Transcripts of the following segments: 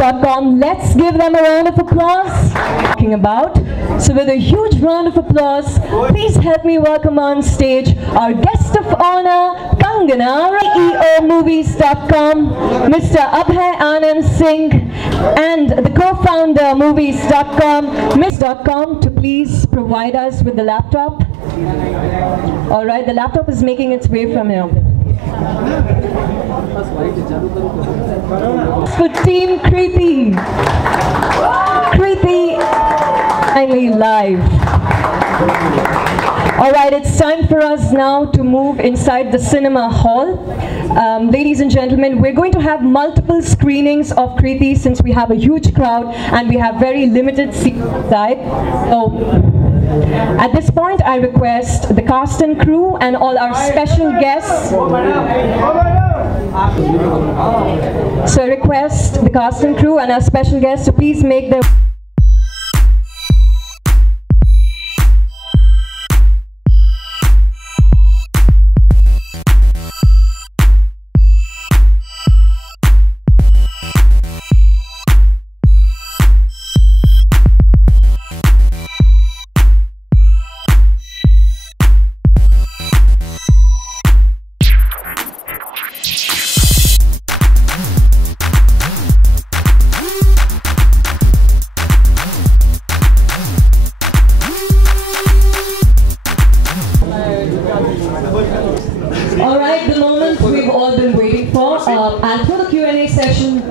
movies.com. Let's give them a round of applause. Talking about. So with a huge round of applause, please help me welcome on stage our guest of honor, Kangana, EOmovies.com, Mr. Abhay Anand Singh, and the co-founder movies.com, Miss.com, to please provide us with the laptop. All right, the laptop is making its way from here. For Team Kriti. Kriti, finally live. All right, it's time for us now to move inside the cinema hall. Ladies and gentlemen, we're going to have multiple screenings of Kriti since we have a huge crowd and we have very limited seats inside. So, at this point, I request the cast and crew and all our special guests. So I request the cast and crew and our special guests to please make their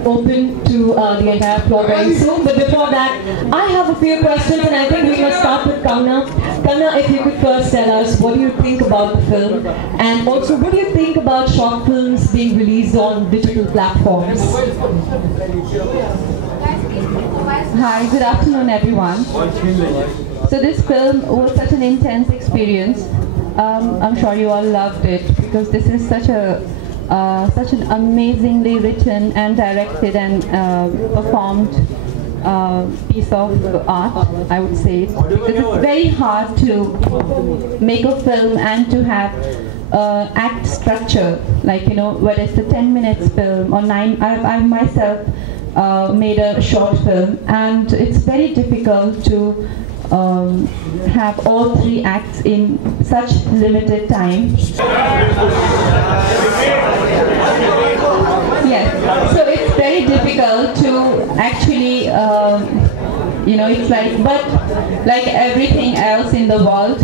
open to the entire floor very soon. But before that, I have a few questions and I think we must start with Kangana. Kangana, if you could first tell us what do you think about the film, and also what do you think about short films being released on digital platforms? Hi, good afternoon everyone. So this film was such an intense experience. I'm sure you all loved it because this is such an amazingly written and directed and performed piece of art, I would say. Because it's very hard to make a film and to have act structure, like, you know, whether it's a 10 minutes film or 9. I myself made a short film, and it's very difficult to have all 3 acts in such limited time. Yes, so it's very difficult to actually, you know, it's like, but like everything else in the world,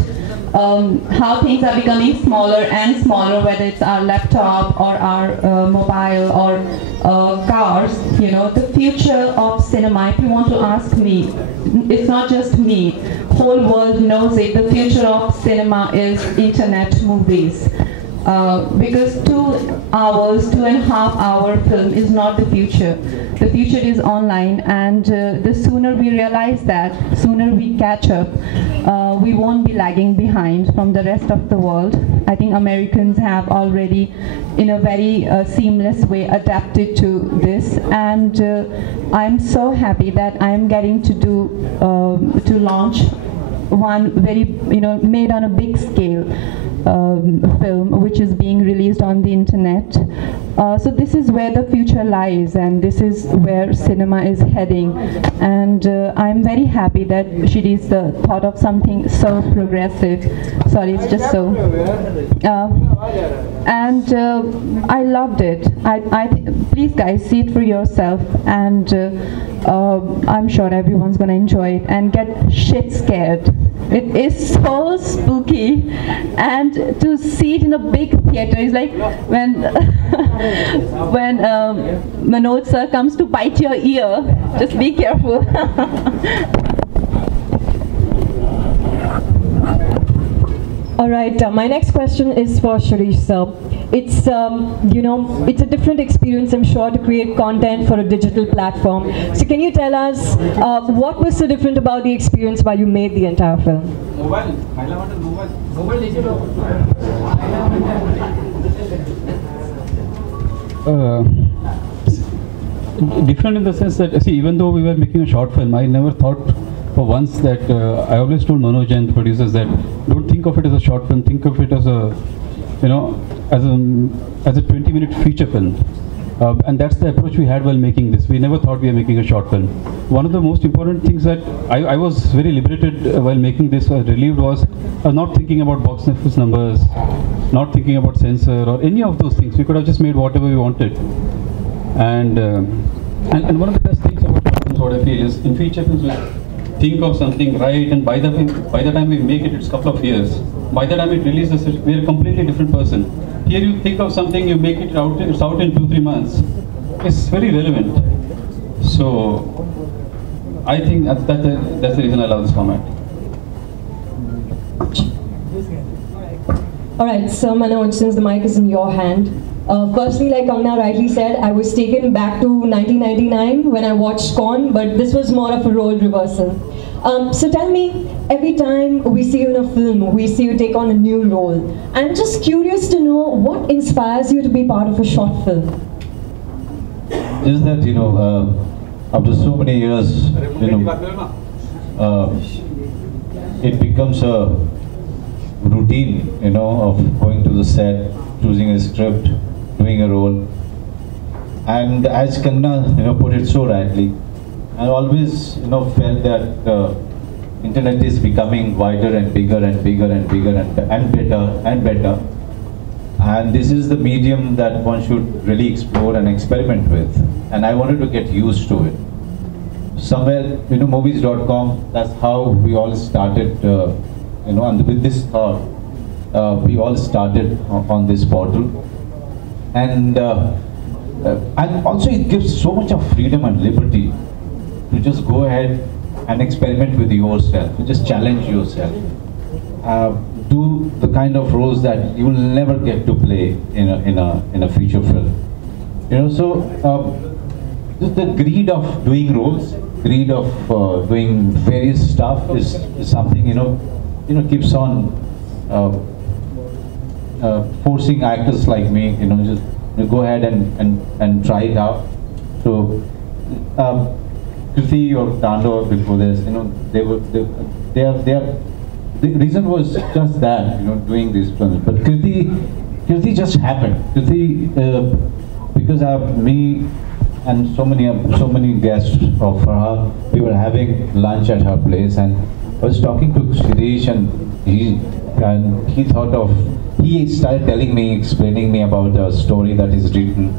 how things are becoming smaller and smaller, whether it's our laptop or our mobile or cars, you know, the future of cinema, if you want to ask me, it's not just me, whole world knows it, the future of cinema is internet movies. Because 2.5 hour film is not the future. The future is online, and the sooner we realize that, sooner we catch up, we won't be lagging behind from the rest of the world. I think Americans have already, in a very seamless way, adapted to this, and I'm so happy that I'm getting to do, to launch one very, you know, made on a big scale film which is being released on the internet. So this is where the future lies, and this is where cinema is heading, and I'm very happy that Shiri's thought of something so progressive. Sorry, it's just so. And I loved it. Please guys, see it for yourself, and I'm sure everyone's gonna enjoy it and get shit scared. It is so spooky, and to see it in a big theater is like when when Manoj sir comes to bite your ear. Just be careful. All right, my next question is for Shirish sir. It's, you know, it's a different experience, I'm sure, to create content for a digital platform. So can you tell us what was so different about the experience while you made the entire film? Different in the sense that, see, even though we were making a short film, I never thought for once that, I always told Manoj and producers that don't think of it as a short film, think of it as a, you know, as a 20-minute feature film. And that's the approach we had while making this. We never thought we were making a short film. One of the most important things that I was very liberated while making this, relieved, was not thinking about box office numbers, not thinking about censor or any of those things. We could have just made whatever we wanted. And one of the best things about short films, what I feel, is in feature films, we think of something, right, and by the time we make it, it's a couple of years. By the time it releases, we're a completely different person. Here you think of something, you make it out, it's out in 2-3 months. It's very relevant. So I think that's the reason I love this format. Alright, so Manoj, since the mic is in your hand, firstly, like Kangana rightly said, I was taken back to 1999 when I watched Con, but this was more of a role reversal. So tell me, every time we see you in a film, we see you take on a new role. I'm just curious to know what inspires you to be part of a short film. Is that, after so many years, it becomes a routine, of going to the set, choosing a script, doing a role. And as Kangana, put it so rightly, I always, felt that internet is becoming wider and bigger and bigger and bigger and better and better. And this is the medium that one should really explore and experiment with. And I wanted to get used to it. Somewhere, movies.com, that's how we all started, and with this thought, we all started on this portal. And also it gives so much of freedom and liberty to just go ahead and experiment with yourself, to just challenge yourself. Do the kind of roles that you will never get to play in a feature film. So just the greed of doing roles, greed of doing various stuff is something keeps on forcing actors like me, just go ahead and try it out. So Kriti or Tando before this, the reason was just that, doing these films. But Kriti just happened. Kriti, because me and so many guests of her, we were having lunch at her place, and I was talking to Shirish, and he started telling me, explaining me about a story that is written,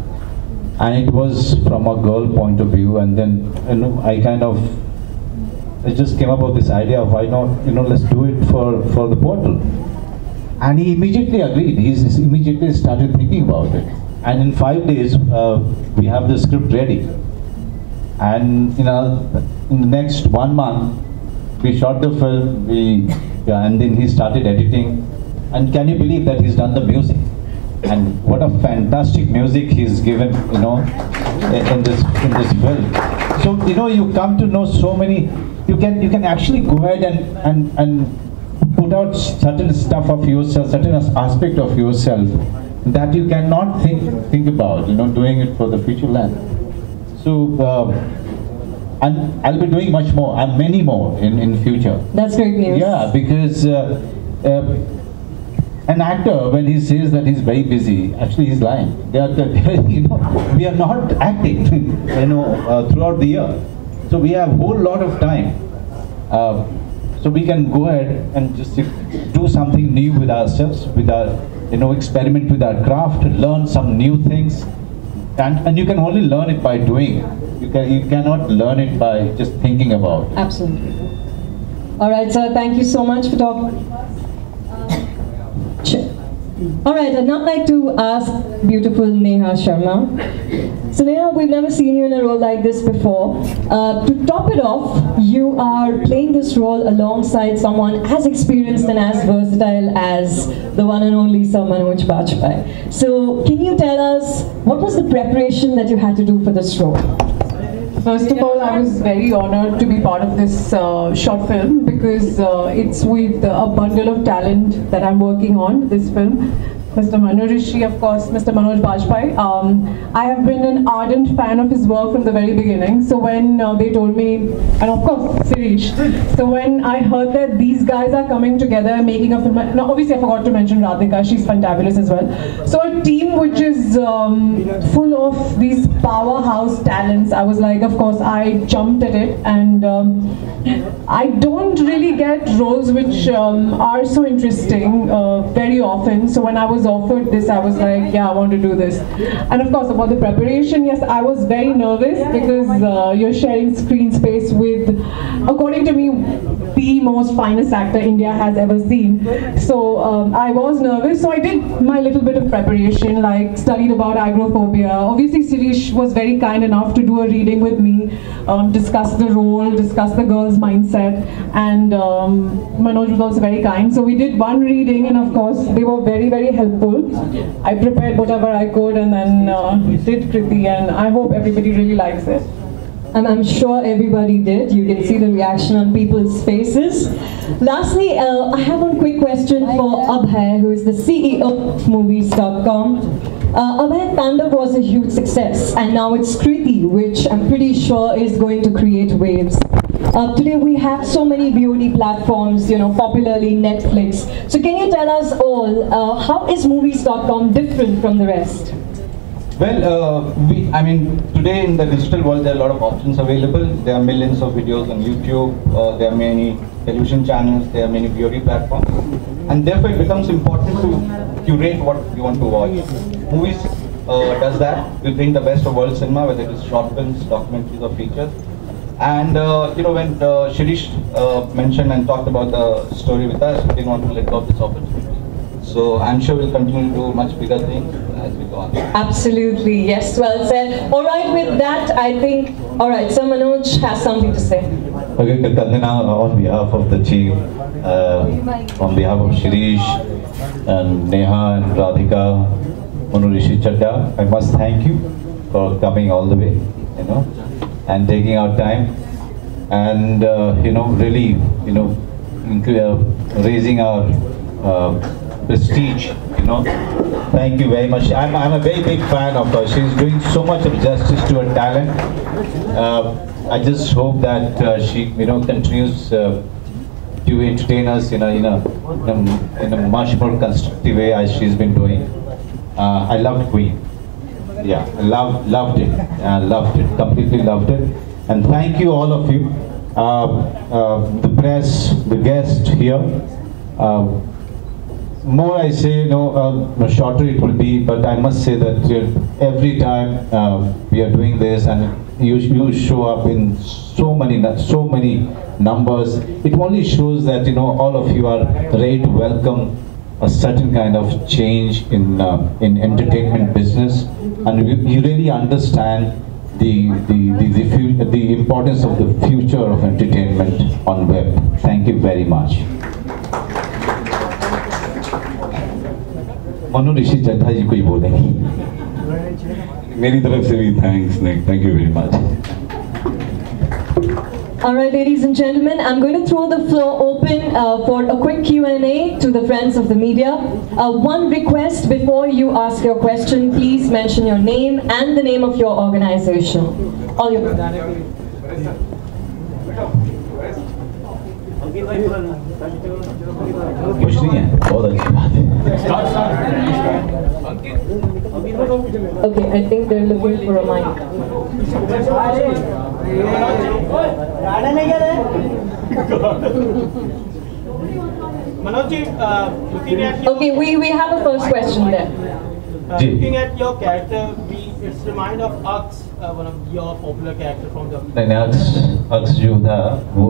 and it was from a girl point of view. And then I just came up with this idea of, why not, let's do it for the portal. And he immediately agreed. He immediately started thinking about it. And in 5 days, we have the script ready. And in the next 1 month, we shot the film. And then he started editing. And can you believe that he's done the music? And what a fantastic music he's given, in this film. So you come to know so many. You can actually go ahead and put out certain stuff of yourself, certain aspect of yourself that you cannot think about, doing it for the feature length. So and I'll be doing much more and many more in future. That's great news. Yeah, because an actor, when he says that he's very busy, actually he's lying. We are not acting, throughout the year. So we have a whole lot of time. So we can go ahead and just do something new with ourselves, with our, experiment with our craft, learn some new things. And you can only learn it by doing it. You cannot learn it by just thinking about it. Absolutely. All right, sir, thank you so much for talking. All right, I'd now like to ask beautiful Neha Sharma. So Neha, we've never seen you in a role like this before. To top it off, you are playing this role alongside someone as experienced and as versatile as the one and only Sir Manoj Bajpayee. So can you tell us, what was the preparation that you had to do for this role? First of all, I was very honored to be part of this short film, because it's with a bundle of talent that I'm working on, this film. Mr. Manu Rishi, of course, Mr. Manoj Bajpayee. I have been an ardent fan of his work from the very beginning. So when they told me, and of course, Sirish. So when I heard that these guys are coming together making a film, now obviously I forgot to mention Radhika, she's fantabulous as well. So a team which is full of these powerhouse talents, I was like, of course, I jumped at it. And I don't really get roles which are so interesting very often. So when I was offered this, I was like, yeah, I want to do this. And of course, about the preparation, yes, I was very nervous because you're sharing screen space with, according to me, the most finest actor India has ever seen. So I was nervous. So I did my little bit of preparation, like studied about agoraphobia. Obviously, Sirish was very kind enough to do a reading with me, discuss the role, discuss the girl's mindset, and Manoj was also very kind. So we did one reading, and of course they were very, very helpful. I prepared whatever I could, and then did Kriti, and I hope everybody really likes it. And I'm sure everybody did. You can see the reaction on people's faces. Lastly, I have one quick question for Abhay, who is the CEO of Movies.com. Abhay, Tandav was a huge success, and now it's Kriti, which I'm pretty sure is going to create waves. Today we have so many VOD platforms, popularly Netflix. So can you tell us all, how is Movies.com different from the rest? Well, today in the digital world, there are a lot of options available. There are millions of videos on YouTube, there are many television channels, there are many VOD platforms. And therefore, it becomes important to curate what you want to watch. Movies does that. We bring the best of world cinema, whether it is short films, documentaries, or features. And when Shirish mentioned and talked about the story with us, we didn't want to let go of this opportunity. So I'm sure we'll continue to do much bigger things as we go on. Absolutely, yes, well said. All right, with that, I think, all right, so Manoj has something to say. Okay, Kandana, on behalf of the team, on behalf of Shirish, and Neha, and Radhika, Manu Rishi Chadda, I must thank you for coming all the way, and taking our time, and really, raising our prestige, Thank you very much. I'm a very big fan of her. She's doing so much of justice to her talent. I just hope that she, continues to entertain us in a much more constructive way as she's been doing. I loved Queen. Yeah, loved it, completely loved it. And thank you, all of you, the press, the guests here. More I say, shorter it will be, but I must say that every time we are doing this and you show up in so many numbers, it only shows that all of you are ready to welcome a certain kind of change in entertainment business, and you really understand the importance of the future of entertainment on web. Thank you very much. Manu ऋषि चड्ढा जी को ही बोलेंगे मेरी तरफ से भी thanks thank you very much. All right, ladies and gentlemen, I'm going to throw the floor open for a quick Q&A to the friends of the media. One request before you ask your question, please mention your name and the name of your organization. All your कुछ नहीं है, बहुत अच्छी बात है. Okay, I think they're looking for a mic. Okay, we have a first question there. Looking at your character, it's remind of Ux, one of your popular character from the. नहीं, Ux जो था वो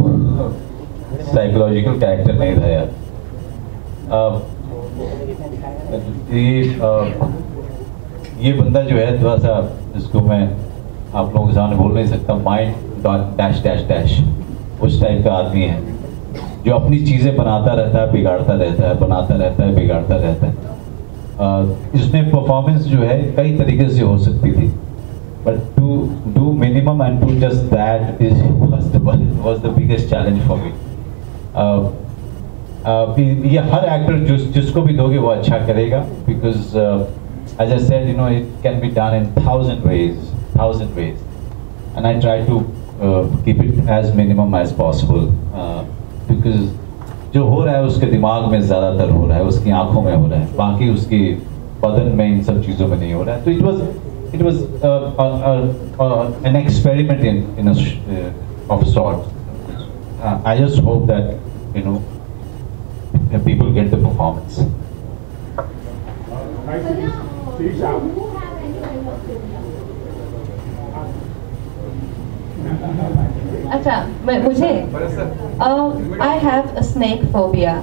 psychological character नहीं था यार. ये बंदा जो है थोड़ा सा, इसको मैं आप लोगों के सामने बोल नहीं सकता, माइंड डैश डैश डैश उस टाइप का आदमी है जो अपनी चीज़ें बनाता रहता है, बिगाड़ता रहता है, बनाता रहता है, बिगाड़ता रहता है. इसमें परफॉर्मेंस जो है कई तरीके से हो सकती थी, but to do minimum and to just that was the biggest challenge for me. ये हर एक्टर जिसको भी दोगे वो अच्छा करेगा, because as I said, you know, it can be done in thousand ways, and I try to keep it as minimum as possible, because जो हो रहा है उसके दिमाग में ज़्यादातर हो रहा है, उसकी आंखों में हो रहा है, बाकी उसकी बदन में इन सब चीज़ों में नहीं हो रहा है. तो it was an experiment in of sorts. I just hope that, you know, people get the performance. अच्छा, मुझे I have a snake phobia.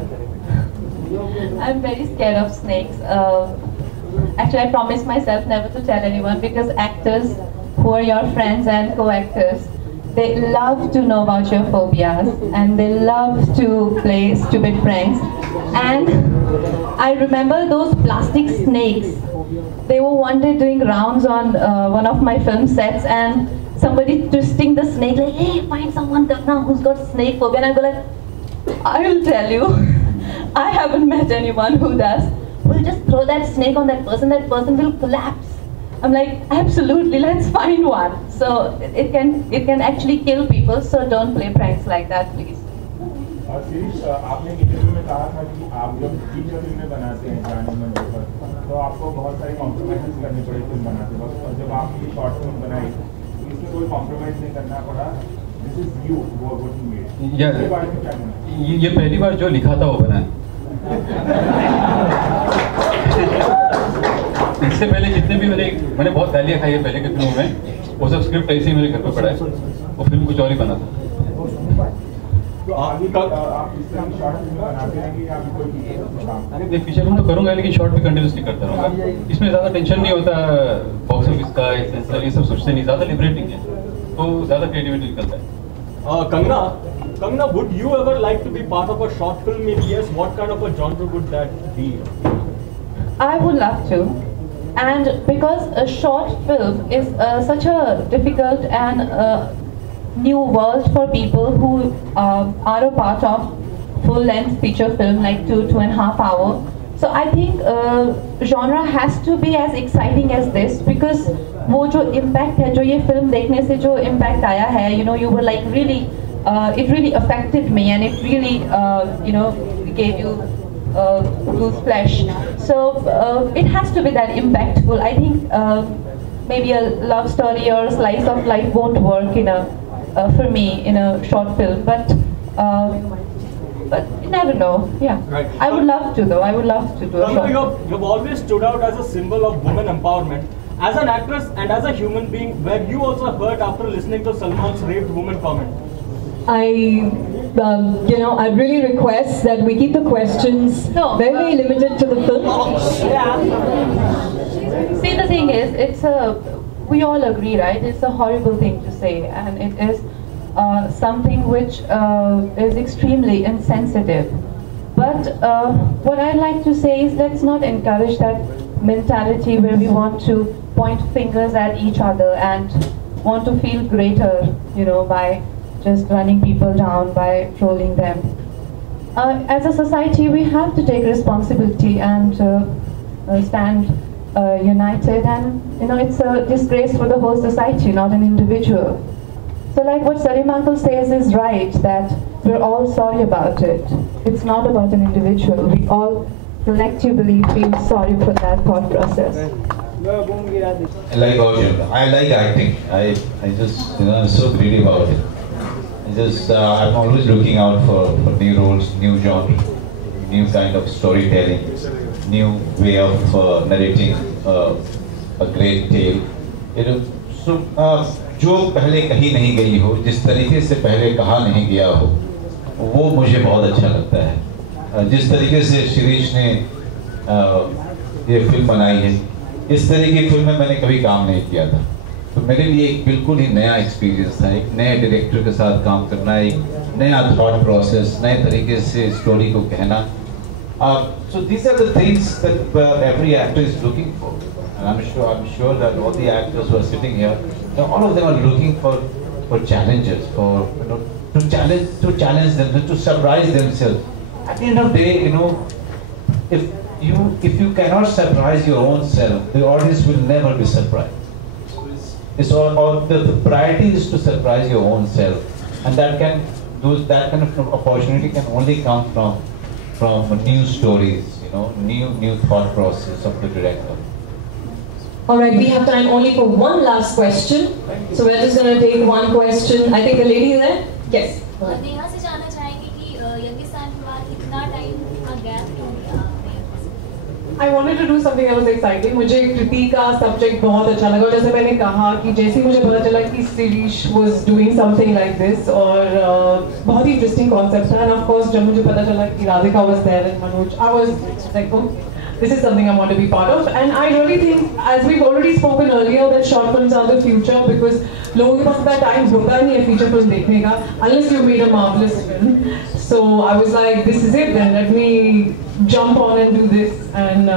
I'm very scared of snakes. Actually, I promised myself never to tell anyone, because actors who are your friends and co-actors, they love to know about your phobias and they love to play stupid pranks. And I remember those plastic snakes. They were one day doing rounds on one of my film sets, and somebody twisting the snake like, hey, find someone who's got snake phobia. And I go like, I will tell you, I haven't met anyone who does. We'll just throw that snake on that person will collapse. I'm like, absolutely, let's find one. So it can actually kill people, so don't play pranks like that, please. Shirish, आपने एक interview में कहा था कि आप जब feature फिल्में बनाते हैं जानी मन पर, तो आपको बहुत सारी कॉम्प्रोमाइज़ करनी पड़ी फिल्म बनाते वक्त, और जब आपने शॉर्ट फिल्म बनाई तो इसमें कोई कॉम्प्रोमाइज़ नहीं करना पड़ा. This is you what you made. इसके बारे में क्या कहना? ये पहली बार जो लिखा था वो बना है. इससे पहले जितने भी मैंने बहुत गालियाँ खाई है पहले के फिल्मों में, वो सब स्क्रिप्ट ऐसे ही मेरे घर पे पड़ा है, वो फिल्म कुछ और ही बना था. तो आगे आप इस तरह की शॉर्ट फिल्म बनाते रहेंगे या कोई अरे फीचर फिल्म तो करूँगा, लेकिन शॉर्ट भी कंटिन्यूसली करता रहूँगा. इसमें ज़्यादा टेंशन नहीं होता बॉक्स ऑफिस का, सेंसर, ये सब सोचते नहीं, ज़्यादा लिबरेटिंग है, तो ज़्यादा क्रिएटिविटी निकलता है. Kangana, would you ever like to be part of a short film? Maybe yes. What kind of a genre would that be? I would love to. And because a short film is such a difficult and new world for people who are a part of full-length feature film like 2.5 hours. So I think genre has to be as exciting as this, because वो जो impact है, जो ये film देखने से जो impact आया है, you know, you were like really, it really affected me, and it really, you know, gave you goose flesh. So it has to be that impactful. I think maybe a love story or a slice of life won't work for me in a short film, but you never know. Yeah, right. I would love to though. I would love to do a short film. You've always stood out as a symbol of women empowerment. As an actress and as a human being, were you also hurt after listening to Salman's raped woman comment? You know, I really request that we keep the questions very limited to the film. See, the thing is, we all agree, right? It's a horrible thing to say, and it is something which is extremely insensitive. But what I'd like to say is, let's not encourage that mentality where we want to point fingers at each other and want to feel greater, you know, by just running people down, by trolling them. As a society, we have to take responsibility and stand united, and you know, it's a disgrace for the whole society, not an individual. So like what Salim Uncle says is right, that we're all sorry about it. It's not about an individual. We all collectively feel sorry for that thought process. I like acting. I just, you know, I'm so greedy about it. I'm always looking out for new roles, new genre, new kind of storytelling, new way of narrating a great tale. You know, so जो पहले कही नहीं गई हो, जिस तरीके से पहले कहा नहीं गया हो, वो मुझे बहुत अच्छा लगता है. जिस तरीके से शिरीष ने ये फिल्म बनाई है, इस तरह की फिल्म में मैंने कभी काम नहीं किया था, तो मेरे लिए एक बिल्कुल ही नया एक्सपीरियंस था. एक नए डायरेक्टर के साथ काम करना, एक नया थॉट प्रोसेस, नए तरीके से स्टोरी को कहना. So these are the things that every actor is looking for, and I'm sure that all the actors who are sitting here, all of them are looking for challenges, for, you know, to challenge them, to surprise themselves at the end of the day, if you cannot surprise your own self, the audience will never be surprised. It's all the priority is to surprise your own self, and that kind of opportunity can only come from new stories, new thought process of the director. All right, we have time only for one last question. So we're just going to take one question. I think the lady there. Yes. Neha से जानना चाहेंगे कि यंगिस्तान के बाद इतना time का gap क्यों लिया? I wanted to do something that was exciting. मुझे कृति का सब्जेक्ट बहुत अच्छा लगा, और जैसे मैंने कहा कि जैसे ही मुझे पता चला कि Sirish was doing something like this, और बहुत ही interesting concept था, and of course जब मुझे पता चला कि Radhika was there and Manoj, I was like, oh, this is something I want to be part of. And I really think, as we've already spoken earlier, that short films are the future, because लोगों के पास इतना time होता नहीं है feature film देखने का, unless you made a marvelous film. So I was like, this is it then, let me jump on and do this. And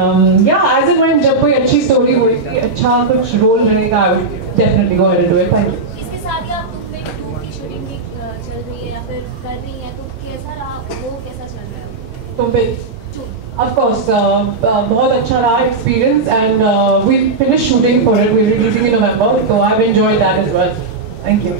yeah, as and when जब कोई अच्छी story होगी, अच्छा कुछ role मिलेगा, I would definitely go ahead and do it. Thank you. इसके साथ ही आप तुम पे 2 की शूटिंग भी चल रही है या फिर कर रही हैं, तो कैसा रहा, वो कैसा चल रहा है? तुम पे Of course, बहुत अच्छा रहा experience, and we finished shooting for it. We're releasing in November, so I've enjoyed that as well. Thank you.